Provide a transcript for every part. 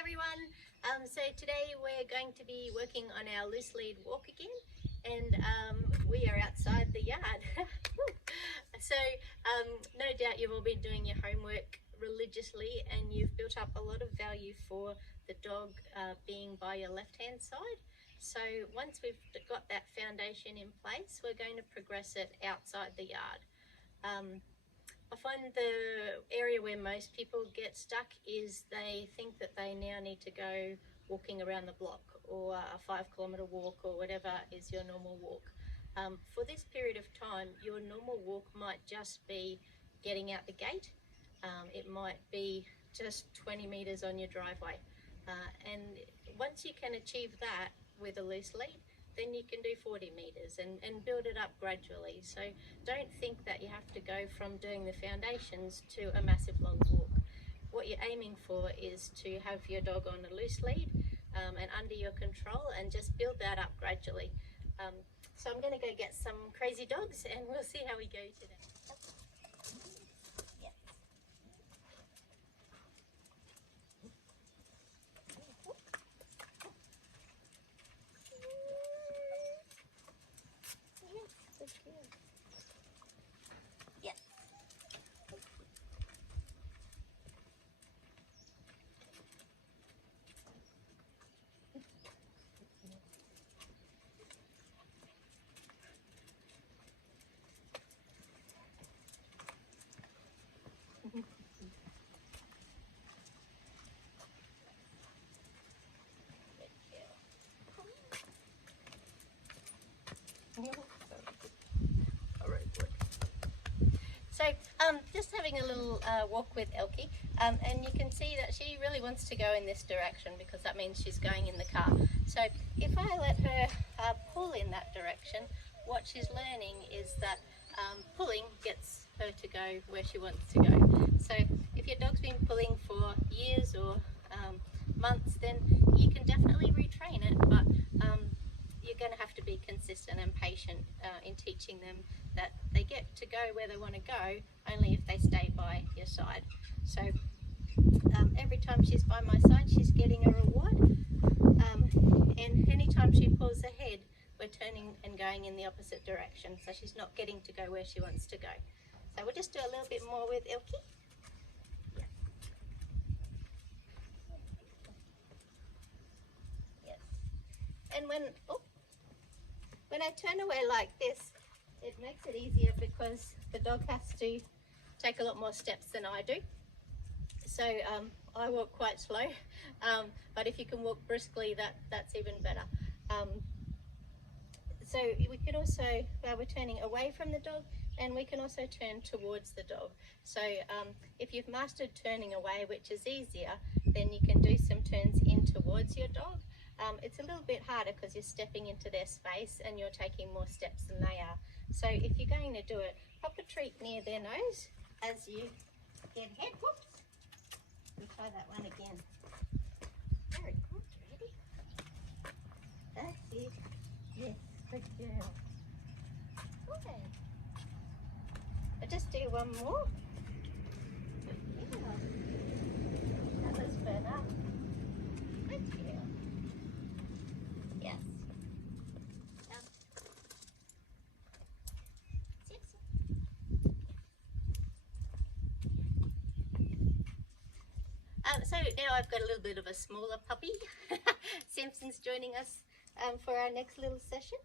everyone. So today we're going to be working on our loose lead walk again, and we are outside the yard. So no doubt you've all been doing your homework religiously and you've built up a lot of value for the dog being by your left hand side. So once we've got that foundation in place, we're going to progress it outside the yard. I find the area where most people get stuck is they think that they now need to go walking around the block or a 5-kilometre walk or whatever is your normal walk. For this period of time, your normal walk might just be getting out the gate. It might be just 20 metres on your driveway. And once you can achieve that with a loose lead, then you can do 40 metres and build it up gradually. So don't think that you have to go from doing the foundations to a massive long walk. What you're aiming for is to have your dog on a loose lead and under your control, and just build that up gradually. So I'm going to go get some crazy dogs and we'll see how we go today. So just having a little walk with Elke, and you can see that she really wants to go in this direction because that means she's going in the car. So if I let her pull in that direction, what she's learning is that pulling gets her to go where she wants to go. So if your dog's been pulling for years or months, then you can definitely retrain it, but you're going to have to be consistent and patient in teaching them that they get to go where they want to go only if they stay by your side. So every time she's by my side, she's getting a reward, and anytime she pulls ahead, we're turning and going in the opposite direction, so she's not getting to go where she wants to go. So we'll just do a little bit more with Elke. Yes. And when I turn away like this, it makes it easier because the dog has to take a lot more steps than I do. So I walk quite slow, but if you can walk briskly, that's even better. So we could also, we're turning away from the dog, and we can also turn towards the dog. So if you've mastered turning away, which is easier, then you can do some turns in towards your dog. It's a little bit harder because you're stepping into their space and you're taking more steps than they are. So if you're going to do it, pop a treat near their nose as you get ahead. Whoops. We'll try that one again. Very good. Ready? That's it. Yes, good girl. Okay. I'll just do one more. Good girl. That was better. Good girl. Yes. So now I've got a little bit of a smaller puppy. Sampson's joining us for our next little session,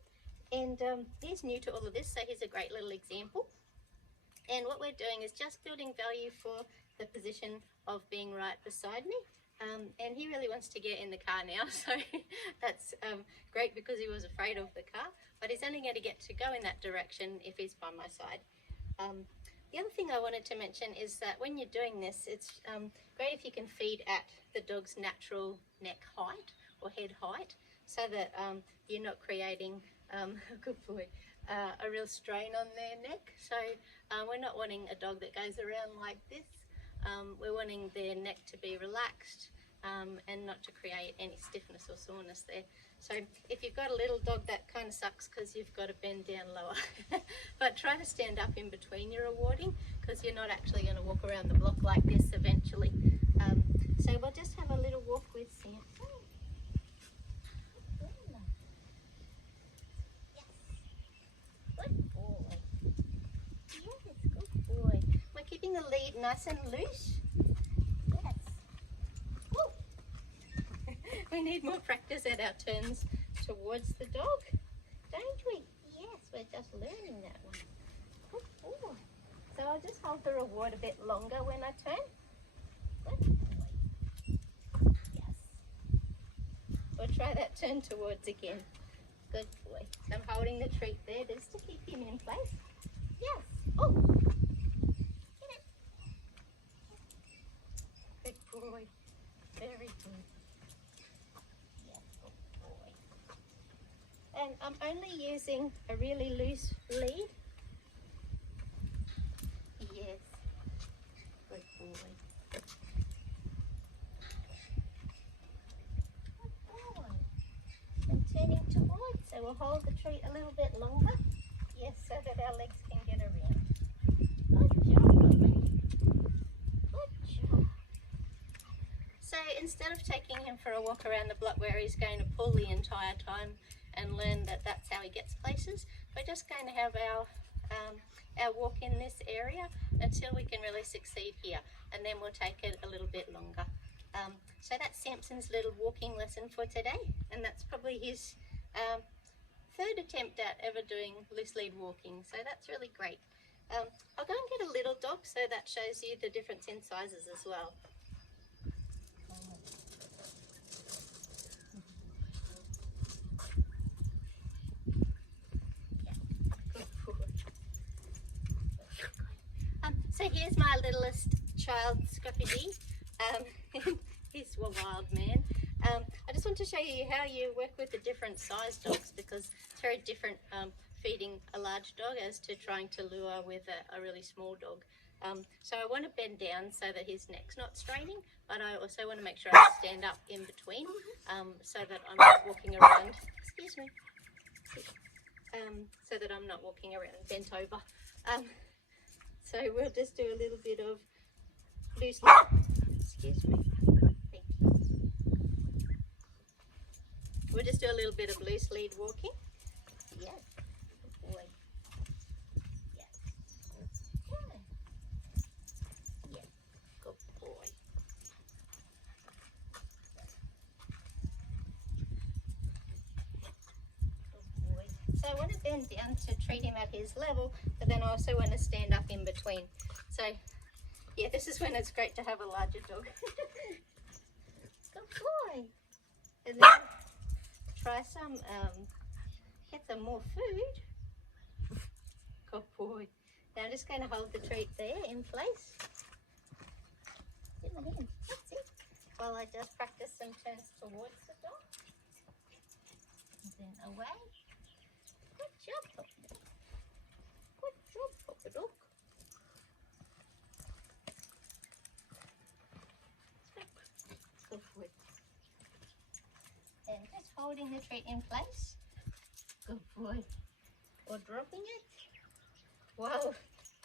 and he's new to all of this, so he's a great little example. And what we're doing is just building value for the position of being right beside me. And he really wants to get in the car now, so that's great because he was afraid of the car, but he's only going to get to go in that direction if he's by my side. The other thing I wanted to mention is that when you're doing this, it's great if you can feed at the dog's natural neck height or head height, so that you're not creating, good boy, a real strain on their neck. So we're not wanting a dog that goes around like this. We're wanting their neck to be relaxed and not to create any stiffness or soreness there. So if you've got a little dog, that kind of sucks because you've got to bend down lower. But try to stand up in between your rewarding, because you're not actually going to walk around the block like this eventually. So we'll just have a little walk with Sampson. Good boy. Yes, good boy. Am I keeping the lead nice and loose? Yes. Woo. We need more practice at our turns towards the dog, don't we? Yes, we're just learning that one. Good boy. So I'll just hold the reward a bit longer when I turn. Good boy. Yes. We'll try that turn towards again. Good boy. So I'm holding the treat there just to keep him in place. Yes. Oh. Get it. Good boy. Very good. Yes, good boy. And I'm only using a really loose lead. Yes. Good boy. Good boy. And turning towards, so we'll hold the treat a little bit longer. Yes, so that our legs can get around. Good job, Lily. Good job. So instead of taking him for a walk around the block where he's going to pull the entire time and learn that that's how he gets places, we're just going to have our walk in this area until we can really succeed here, and then we'll take it a little bit longer. So that's Sampson's little walking lesson for today, and that's probably his third attempt at ever doing loose lead walking, so that's really great. I'll go and get a little dog so that shows you the difference in sizes as well. So here's my littlest child, Scruffy D. He's a wild man. I just want to show you how you work with the different size dogs, because it's very different feeding a large dog as to trying to lure with a really small dog. So I want to bend down so that his neck's not straining, but I also want to make sure I stand up in between so that I'm not walking around, excuse me, so that I'm not walking around bent over. So we'll just do a little bit of loose lead. Excuse me. Thank you. We'll just do a little bit of loose lead walking. Yes. Good boy. Yes. Good. Yes. Good boy. Good boy. So I want to bend down to treat him at his level, but then I also want to stand up in between. So yeah, this is when it's great to have a larger dog. Good boy. And then try some, get some more food. Good boy. Now I'm just going to hold the treat there in place. Get my hand. That's it. While I just practice some turns towards the dog. And then away. Good job, Puppy Dog. Good job, Puppy Dog. Good boy. And just holding the treat in place. Good boy. Or dropping it while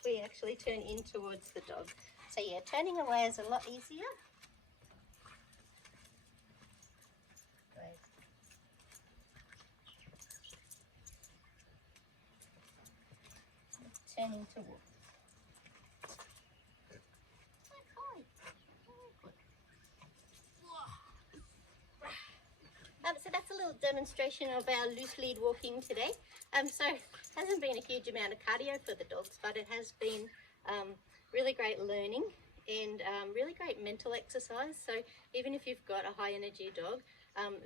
we actually turn in towards the dog. So yeah, turning away is a lot easier. Great. Turning towards. So that's a little demonstration of our loose lead walking today. So it hasn't been a huge amount of cardio for the dogs, but it has been really great learning and really great mental exercise. So even if you've got a high energy dog,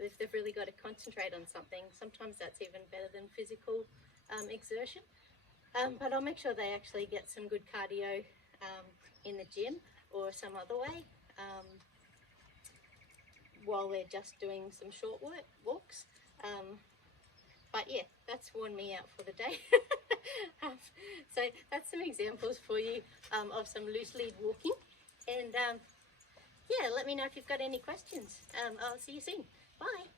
if they've really got to concentrate on something, sometimes that's even better than physical exertion. But I'll make sure they actually get some good cardio in the gym or some other way. While they're just doing some short walks. But yeah, that's worn me out for the day. So that's some examples for you of some loose lead walking. And yeah, let me know if you've got any questions. I'll see you soon. Bye.